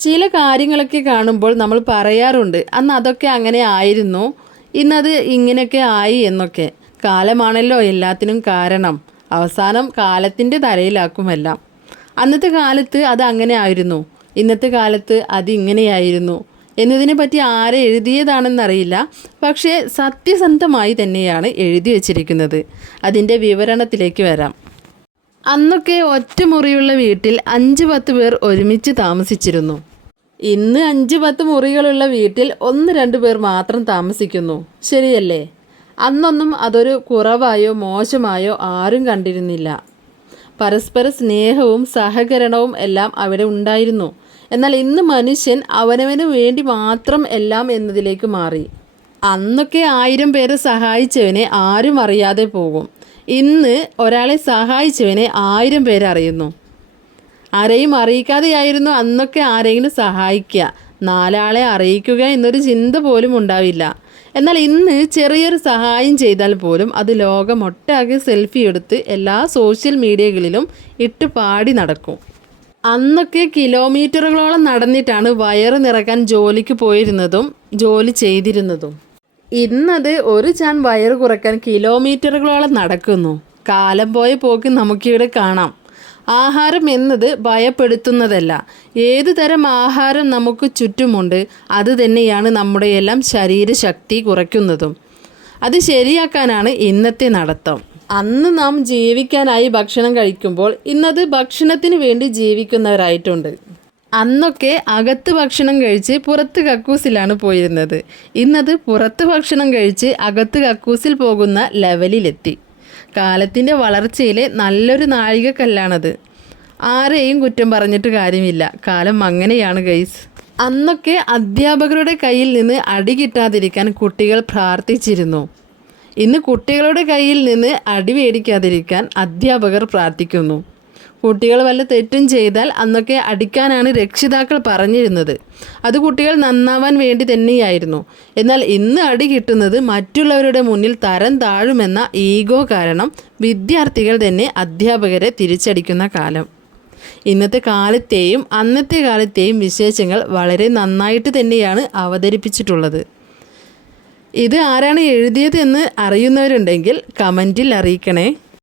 ചില കാര്യങ്ങളൊക്കെ കാണുമ്പോൾ നമ്മൾ പറയാറുണ്ട് അന്ന് അതൊക്കെ അങ്ങനെ ആയിരുന്നു ഇന്നത് ഇങ്ങനെയൊക്കെ ആയി എന്നൊക്കെ. കാലമാണല്ലോ എല്ലാത്തിനും കാരണം. അവസാനം കാലത്തിന്റെ തലയിലാക്കുമെല്ലാം. അന്നത്തെ കാലത്ത് അത് അങ്ങനെ ആയിരുന്നു ഇന്നത്തെ കാലത്ത് അത് ഇങ്ങനെയായിരുന്നു എന്നതിനെ പറ്റി ആരെ എഴുതിയതാണെന്നറിയില്ല പക്ഷേ സത്യസന്ധമായി തന്നെയാണ് എഴുതി വച്ചിരിക്കുന്നത്. അതിന്റെ വിവരണത്തിലേക്ക് വരാം. അന്നൊക്കെ ഒറ്റമുറിയുള്ള വീട്ടിൽ അഞ്ച് പത്ത് പേർ ഒരുമിച്ച് താമസിച്ചിരുന്നു. ഇന്ന് അഞ്ച് പത്ത് മുറികളുള്ള വീട്ടിൽ ഒന്ന് രണ്ട് പേർ മാത്രം താമസിക്കുന്നു. ശരിയല്ലേ? അന്നൊന്നും അതൊരു കുറവായോ മോശമായോ ആരും കണ്ടിരുന്നില്ല. പരസ്പര സ്നേഹവും സഹകരണവും എല്ലാം അവിടെ ഉണ്ടായിരുന്നു. എന്നാൽ ഇന്ന് മനുഷ്യൻ അവനവന് വേണ്ടി മാത്രം എല്ലാം എന്നതിലേക്ക് മാറി. അന്നൊക്കെ ആയിരം പേരെ സഹായിച്ചവനെ ആരും അറിയാതെ പോകും. ഇന്ന് ഒരാളെ സഹായിച്ചവനെ ആയിരം പേര് അറിയുന്നു ആരെയും അറിയിക്കാതെയായിരുന്നു അന്നൊക്കെ ആരെങ്കിലും സഹായിക്കുക. നാലാളെ അറിയിക്കുക എന്നൊരു ചിന്ത പോലും ഉണ്ടാവില്ല. എന്നാൽ ഇന്ന് ചെറിയൊരു സഹായം ചെയ്താൽ പോലും അത് ലോകമൊട്ടാകെ സെൽഫി എടുത്ത് എല്ലാ സോഷ്യൽ മീഡിയകളിലും ഇട്ട് പാടി നടക്കും. അന്നൊക്കെ കിലോമീറ്ററുകളോളം നടന്നിട്ടാണ് വയറ് നിറക്കാൻ ജോലിക്ക് പോയിരുന്നതും ജോലി ചെയ്തിരുന്നതും. ഇന്നത് ഒരു ചാൻ വയറ് കുറയ്ക്കാൻ കിലോമീറ്ററുകളോളം നടക്കുന്നു. കാലം പോയ പോക്ക് നമുക്കിവിടെ കാണാം. ആഹാരം എന്നത് ഭയപ്പെടുത്തുന്നതല്ല. ഏതു തരം ആഹാരം നമുക്ക് ചുറ്റുമുണ്ട് അത് തന്നെയാണ് നമ്മുടെ എല്ലാം ശരീരശക്തി കുറയ്ക്കുന്നതും. അത് ശരിയാക്കാനാണ് ഇന്നത്തെ നടത്തം. അന്ന് നാം ജീവിക്കാനായി ഭക്ഷണം കഴിക്കുമ്പോൾ ഇന്നത് ഭക്ഷണത്തിന് വേണ്ടി ജീവിക്കുന്നവരായിട്ടുണ്ട്. അന്നൊക്കെ അകത്ത് ഭക്ഷണം കഴിച്ച് പുറത്ത് കക്കൂസിലാണ് പോയിരുന്നത്. ഇന്നത് പുറത്ത് ഭക്ഷണം കഴിച്ച് അകത്ത് കക്കൂസിൽ പോകുന്ന ലെവലിലെത്തി കാലത്തിന്റെ വളർച്ചയിലെ നല്ലൊരു നാഴികക്കല്ലാണത്. ആരെയും കുറ്റം പറഞ്ഞിട്ട് കാര്യമില്ല. കാലം അങ്ങനെയാണ് ഗൈസ്. അന്നൊക്കെ അധ്യാപകരുടെ കയ്യിൽ നിന്ന് അടി കിട്ടാതിരിക്കാൻ കുട്ടികൾ പ്രാർത്ഥിച്ചിരുന്നു. ഇന്ന് കുട്ടികളുടെ കയ്യിൽ നിന്ന് അടി മേടിക്കാതിരിക്കാൻ അധ്യാപകർ പ്രാർത്ഥിക്കുന്നു. കുട്ടികൾ വല്ല തെറ്റും ചെയ്താൽ അന്നൊക്കെ അടിക്കാനാണ് രക്ഷിതാക്കൾ പറഞ്ഞിരുന്നത്. അത് കുട്ടികൾ നന്നാവാൻ വേണ്ടി തന്നെയായിരുന്നു. എന്നാൽ ഇന്ന് അടി കിട്ടുന്നത് മറ്റുള്ളവരുടെ മുന്നിൽ തരം താഴുമെന്ന ഈഗോ കാരണം വിദ്യാർത്ഥികൾ തന്നെ അധ്യാപകരെ തിരിച്ചടിക്കുന്ന കാലം. ഇന്നത്തെ കാലത്തെയും അന്നത്തെ കാലത്തെയും വിശേഷങ്ങൾ വളരെ നന്നായിട്ട് തന്നെയാണ് അവതരിപ്പിച്ചിട്ടുള്ളത്. ഇത് ആരാണ് എഴുതിയതെന്ന് അറിയുന്നവരുണ്ടെങ്കിൽ കമന്റിൽ അറിയിക്കണേ.